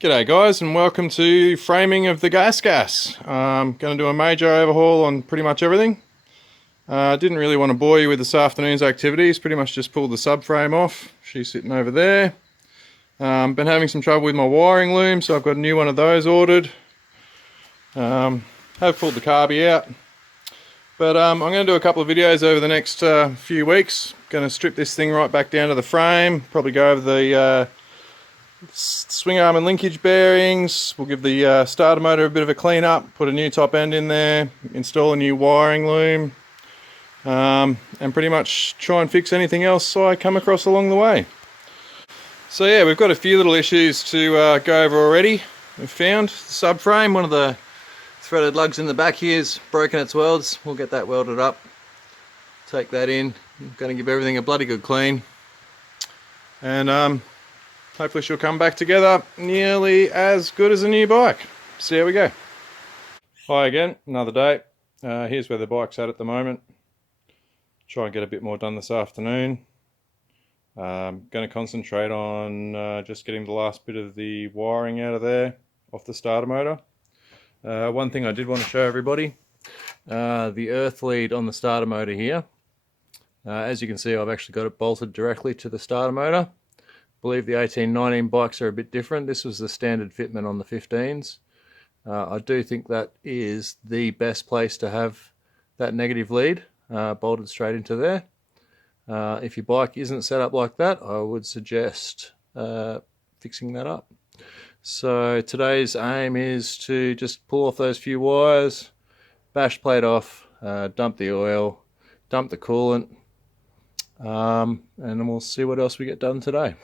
G'day guys, and welcome to framing of the GASGAS. I'm going to do a major overhaul on pretty much everything. Didn't really want to bore you with this afternoon's activities, pretty much just pulled the subframe off. She's sitting over there. Been having some trouble with my wiring loom, so I've got a new one of those ordered. Have pulled the carby out. But I'm going to do a couple of videos over the next few weeks. Going to strip this thing right back down to the frame, probably go over the swing arm and linkage bearings. We'll give the starter motor a bit of a clean up, put a new top end in there, install a new wiring loom, and pretty much try and fix anything else I come across along the way. So yeah, we've got a few little issues to go over already. We've found the subframe, one of the threaded lugs in the back here is broken its welds. We'll get that welded up, take that in. I'm going to give everything a bloody good clean, and hopefully she'll come back together nearly as good as a new bike. See how we go. Hi again, another day. Here's where the bike's at the moment. Try and get a bit more done this afternoon. Going to concentrate on just getting the last bit of the wiring out of there, off the starter motor. One thing I did want to show everybody, the earth lead on the starter motor here. As you can see, I've actually got it bolted directly to the starter motor. I believe the 18-19 bikes are a bit different. This was the standard fitment on the 15s. I do think that is the best place to have that negative lead bolted straight into there. If your bike isn't set up like that, I would suggest fixing that up. So today's aim is to just pull off those few wires, bash plate off, dump the oil, dump the coolant, and then we'll see what else we get done today.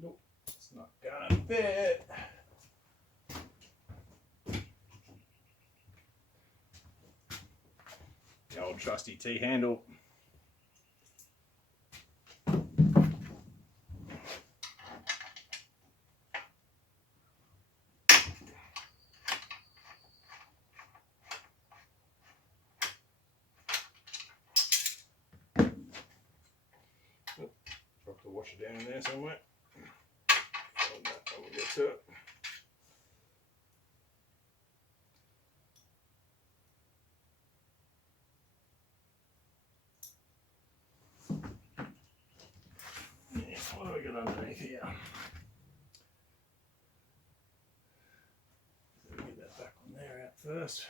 Nope, it's not gonna fit. The old trusty T-handle. Drop the washer down in there somewhere. Hold that when we get to it. underneath here. So we get that back on there out first.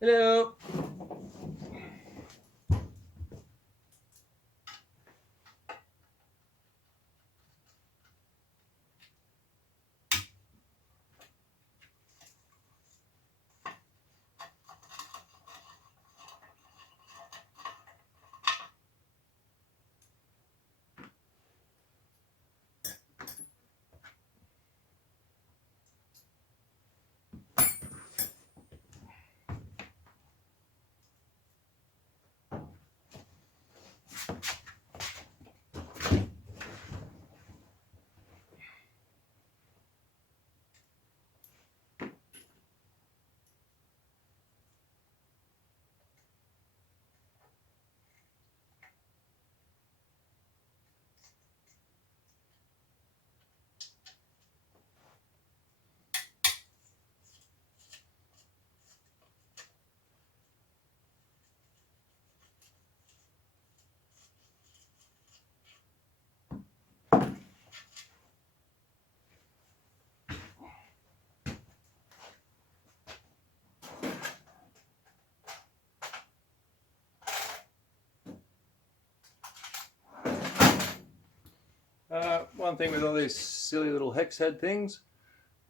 Hello. One thing with all these silly little hex head things,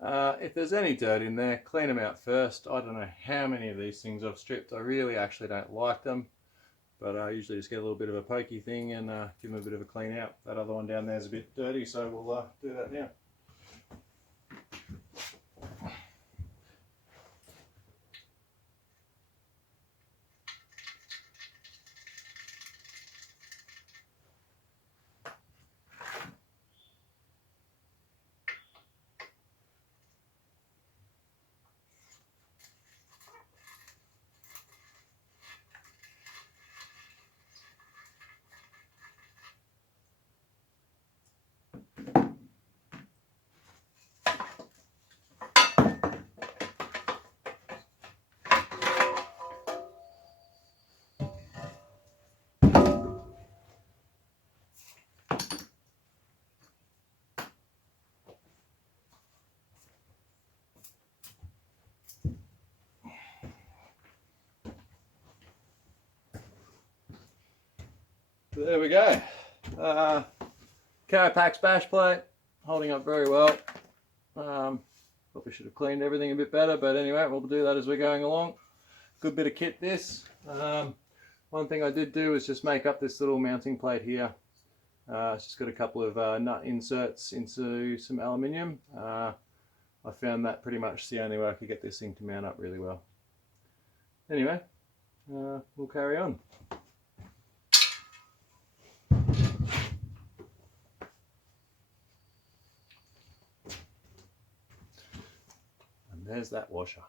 if there's any dirt in there, clean them out first. I don't know how many of these things I've stripped. I really actually don't like them, but I usually just get a little bit of a pokey thing and give them a bit of a clean out. That other one down there is a bit dirty, so we'll do that now. There we go. Carapax bash plate, holding up very well. Probably should have cleaned everything a bit better, but anyway, we'll do that as we're going along. Good bit of kit this. One thing I did do is just make up this little mounting plate here. It's just got a couple of nut inserts into some aluminium. I found that pretty much the only way I could get this thing to mount up really well. Anyway, we'll carry on. And there's that washer.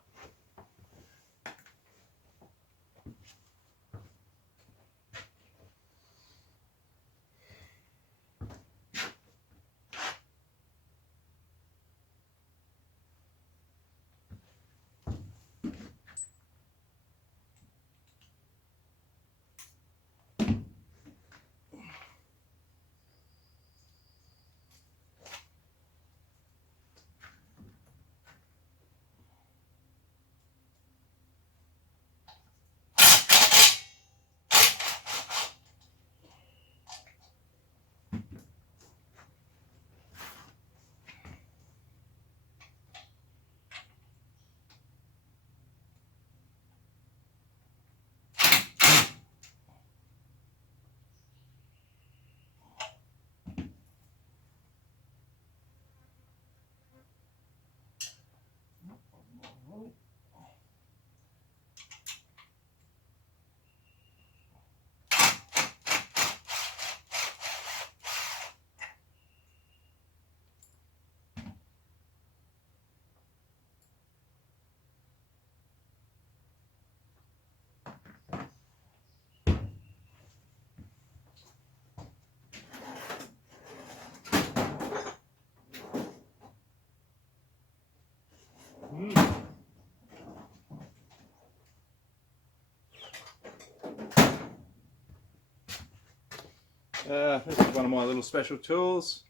This is one of my little special tools,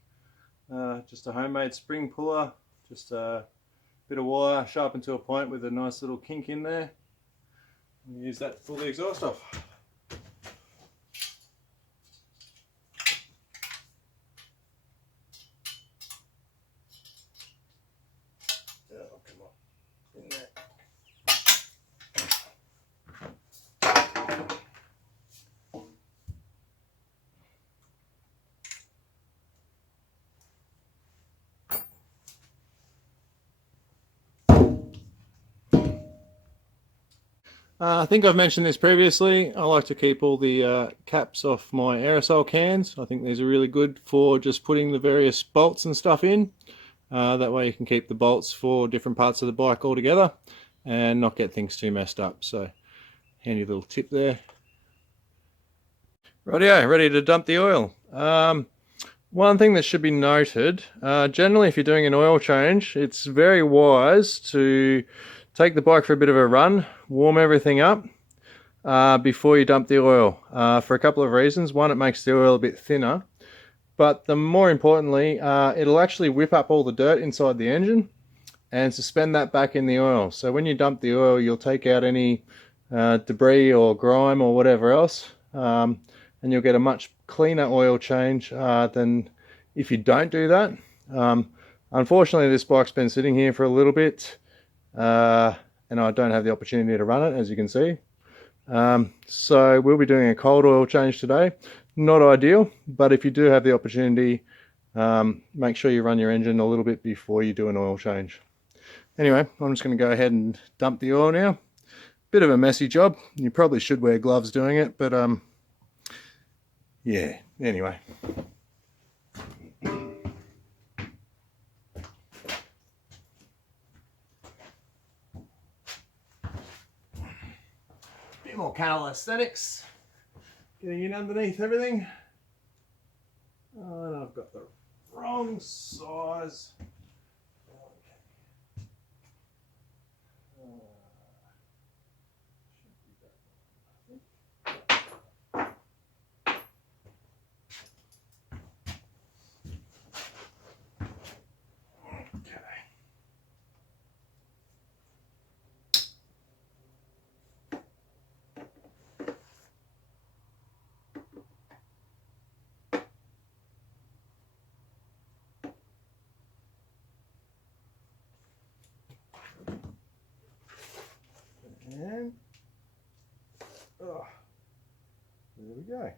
just a homemade spring puller, just a bit of wire sharpened to a point with a nice little kink in there. Use that to pull the exhaust off. Oh, come on. In there. I think I've mentioned this previously. I like to keep all the caps off my aerosol cans. I think these are really good for just putting the various bolts and stuff in. That way you can keep the bolts for different parts of the bike all together and not get things too messed up. So handy little tip there. Rightio, ready to dump the oil. One thing that should be noted, generally if you're doing an oil change, it's very wise to take the bike for a bit of a run, warm everything up before you dump the oil, for a couple of reasons. One, it makes the oil a bit thinner, but more importantly, it'll actually whip up all the dirt inside the engine and suspend that back in the oil. So when you dump the oil, you'll take out any debris or grime or whatever else, and you'll get a much cleaner oil change than if you don't do that. Unfortunately, this bike's been sitting here for a little bit, and I don't have the opportunity to run it, as you can see. So we'll be doing a cold oil change today. Not ideal, but if you do have the opportunity, make sure you run your engine a little bit before you do an oil change. Anyway, I'm just going to go ahead and dump the oil now. Bit of a messy job. You probably should wear gloves doing it, but yeah, anyway. Bit more calisthenics. Getting in underneath everything. Oh, and I've got the wrong size. And oh, there we go.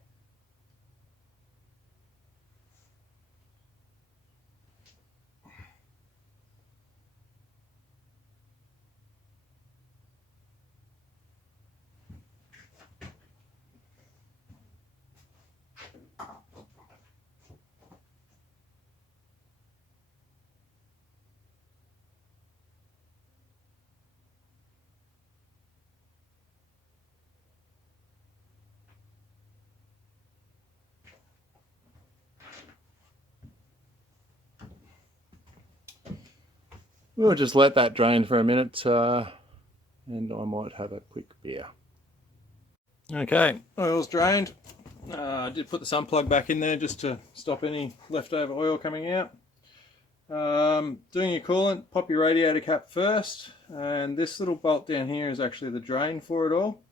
We'll just let that drain for a minute, and I might have a quick beer. Okay, oil's drained. I did put the sun plug back in there just to stop any leftover oil coming out. Doing your coolant, pop your radiator cap first, and this little bolt down here is actually the drain for it all.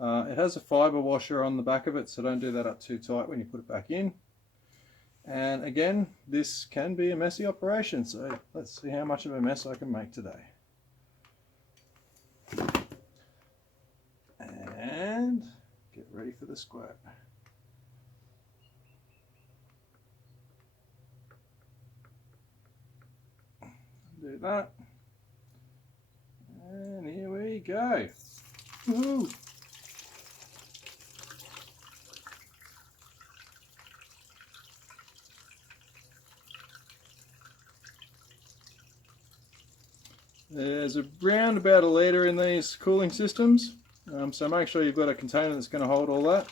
It has a fibre washer on the back of it, so don't do that up too tight when you put it back in. And again, this can be a messy operation, so let's see how much of a mess I can make today. And get ready for the squirt. Do that. And here we go. Woohoo! There's around about 1 litre in these cooling systems, so make sure you've got a container that's going to hold all that.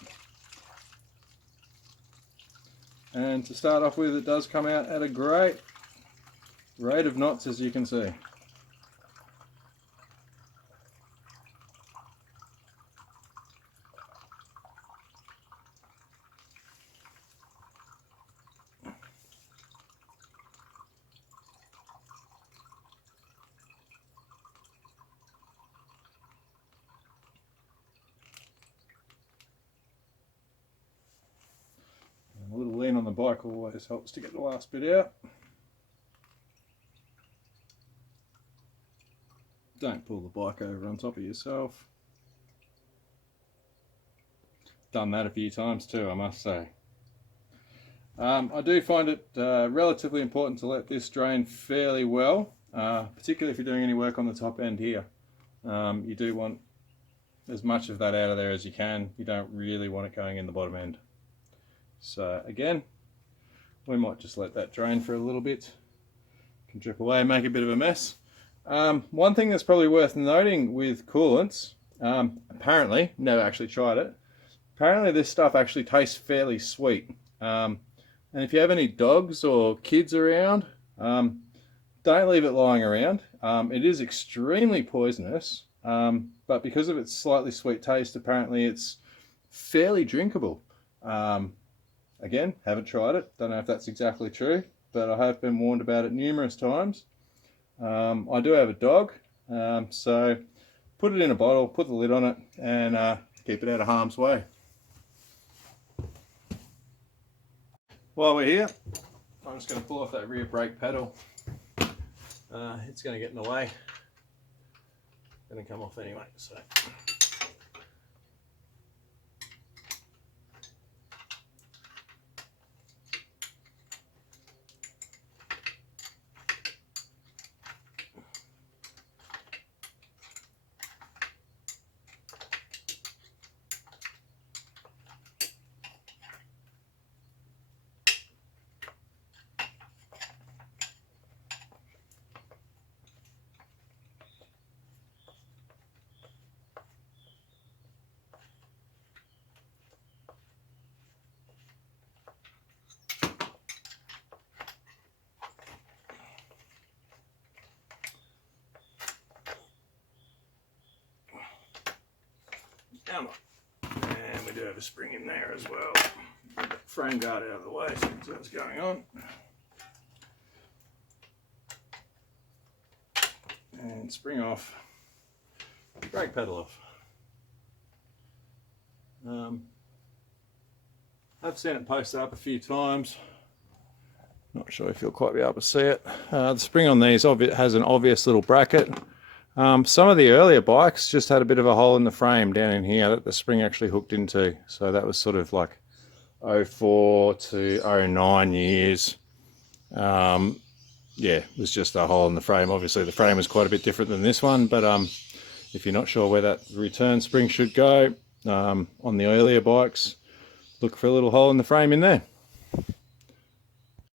And to start off with, it does come out at a great rate of knots, as you can see. bike always helps to get the last bit out. Don't pull the bike over on top of yourself. Done that a few times too, I must say. I do find it relatively important to let this drain fairly well, particularly if you're doing any work on the top end here. You do want as much of that out of there as you can. You don't really want it going in the bottom end. So again, we might just let that drain for a little bit. Can drip away and make a bit of a mess. One thing that's probably worth noting with coolants, apparently, never actually tried it, apparently this stuff actually tastes fairly sweet. And if you have any dogs or kids around, don't leave it lying around. It is extremely poisonous, but because of its slightly sweet taste, apparently it's fairly drinkable. Again, haven't tried it, don't know if that's exactly true, but I have been warned about it numerous times. I do have a dog, so put it in a bottle, put the lid on it, and keep it out of harm's way. While we're here, I'm just going to pull off that rear brake pedal. It's going to get in the way. Going to come off anyway, so. And we do have a spring in there as well. Get that frame guard out of the way so you can see what's going on. And spring off, brake pedal off. I've seen it posted up a few times. Not sure if you'll quite be able to see it. The spring on these has an obvious little bracket. Some of the earlier bikes just had a bit of a hole in the frame down in here that the spring actually hooked into. So that was sort of like 04 to 09 years. Yeah, it was just a hole in the frame. Obviously the frame is quite a bit different than this one, but if you're not sure where that return spring should go, on the earlier bikes, look for a little hole in the frame in there.